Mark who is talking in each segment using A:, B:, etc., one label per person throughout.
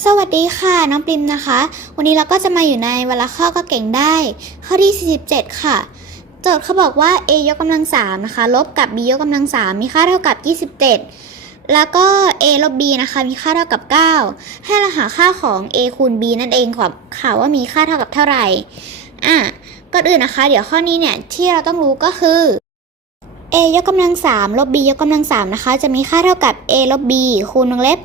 A: สวัสดีค่ะน้องปริมนะคะ วันนี้เราก็จะมาอยู่ในวละข้อก็เก่งได้ ข้อที่ 47 ค่ะ โจทย์เขาบอกว่า a ยกกำลัง3นะคะลบกับ b ยกกำลัง3มีค่าเท่ากับ 27 แล้วก็ a ลบ b นะคะมีค่าเท่ากับ 9 ให้เราหาค่าของ a คูณ b นั่นเองค่ะค่ะว่ามีค่าเท่ากับเท่าไหร่อะก่อนอื่นนะคะ เดี๋ยวข้อนี้เนี่ยที่เราต้องรู้ก็คือ a ยกกำลัง3ลบ b ยกกำลัง3นะคะจะมีค่าเท่ากับ a ลบ b คูณวงเล็บ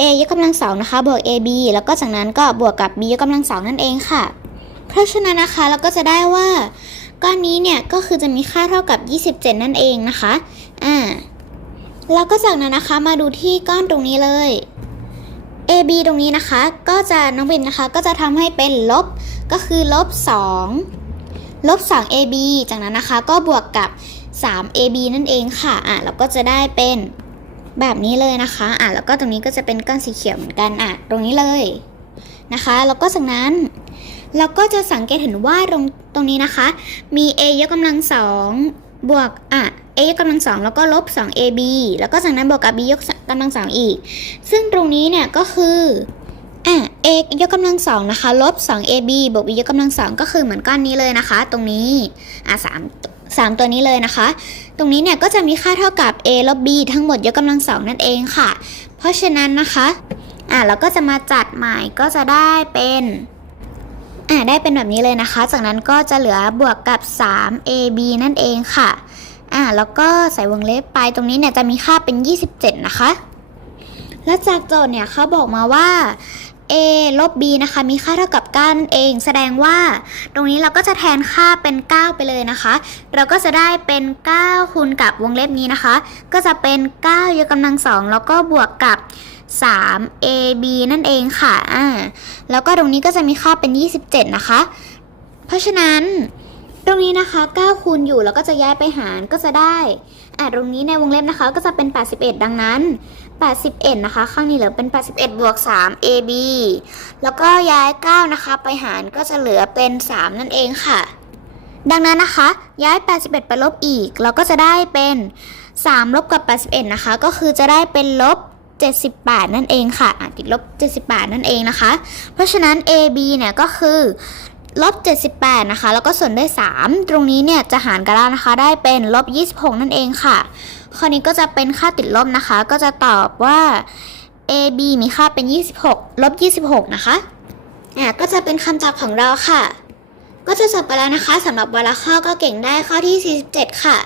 A: a ยกกำลังสองนะคะ บวก ab แล้วก็จากนั้นก็บวกกับ b ยกกำลังสองนั่นเองค่ะ เพราะฉะนั้นนะคะเราก็จะได้ว่าก้อนนี้เนี่ยก็คือจะมีค่าเท่ากับ 27 นั่นเองนะคะ อ่า แล้วก็จากนั้นนะคะมาดูที่ก้อนตรงนี้เลย ab ตรงนี้นะคะ ก็จะน้องบิมนะคะ ก็จะทำให้เป็นลบ ก็คือลบ 2 ลบ 2 ab จากนั้นนะคะ ก็บวกกับ 3 ab นั่นเองค่ะ อะ เราก็จะได้เป็น แบบนี้เลยนะคะ อะแล้วก็ตรงนี้ก็จะเป็นก้อนสีเขียวเหมือนกันอะตรงนี้เลยนะคะ แล้วก็จากนั้นเราก็จะสังเกตเห็นว่าตรงตรงนี้นะคะ มี a ยกกำลังสองบวกอะ a ยกกำลังสองแล้วก็ลบ 2 ab แล้วก็จากนั้นบวกกับ b ยกกำลังสองอีก ซึ่งตรงนี้เนี่ยก็คืออะ a ยกกำลังสองนะคะลบ 2 ab บวก b ยกกำลังสองก็คือเหมือนก้อนนี้เลยนะคะ ตรงนี้อะสาม สามตัวนี้เลยนะคะ ตรงนี้เนี่ยก็จะมีค่าเท่ากับ a ลบ b ทั้งหมดยกกำลังสองนั่นเองค่ะ เพราะฉะนั้นนะคะ อะเราก็จะมาจัดใหม่ก็จะได้เป็นอะได้เป็นแบบนี้เลยนะคะ จากนั้นก็จะเหลือบวกกับ 3 ab นั่นเองค่ะ อะแล้วก็ใส่วงเล็บไปตรงนี้เนี่ยจะมีค่าเป็น 27 นะคะ และจากโจทย์เนี่ยเขาบอกมาว่า a ลบ b นะคะ มีค่าเท่ากับ9นั่นเอง แสดงว่า ตรงนี้เราก็จะแทนค่าเป็น 9 ไปเลยนะคะ เราก็จะได้เป็น 9 คูณกับวงเล็บนี้นะคะ ก็จะเป็น 9 ยกกำลังสองแล้วก็บวกกับ 3 ab นั่นเองค่ะอ่าแล้วก็ตรงนี้ก็จะมีค่าเป็น 27 นะคะ เพราะฉะนั้น ตรงนี้นะคะ9คูณอยู่แล้วก็จะย้ายไปหารก็จะได้อ่าตรงนี้ในวงเล็บนะคะก็จะเป็น 81 ดังนั้น 81 นะคะ ข้างนี้เหลือเป็น 81 บวก 3 ab แล้วก็ย้าย 9 นะคะ ไปหารก็จะเหลือเป็น 3 นั่นเองค่ะ ดังนั้นนะคะ ย้าย 81 ไปลบอีก เราก็จะได้เป็น 3 ลบกับ 81 นะคะ ก็คือจะได้เป็นลบ78 นั่นเองค่ะติดลบ 78 นั่นเองนะคะ เพราะฉะนั้น ab เนี่ยก็คือ ลบ78นะคะ แล้วก็ส่วนด้วย 3 ตรงนี้เนี่ยจะหารกันแล้วนะคะ ได้เป็นลบ26 นั่นเองค่ะ ข้อนี้ก็จะเป็นค่าติดลบนะคะ ก็จะตอบว่า ab มีค่าเป็น 26ลบ26 นะคะอะก็จะเป็นคำตอบของเราค่ะ ก็จะจบไปแล้วนะคะสำหรับวาระข้อก็เก่งได้ข้อที่ 47 ค่ะ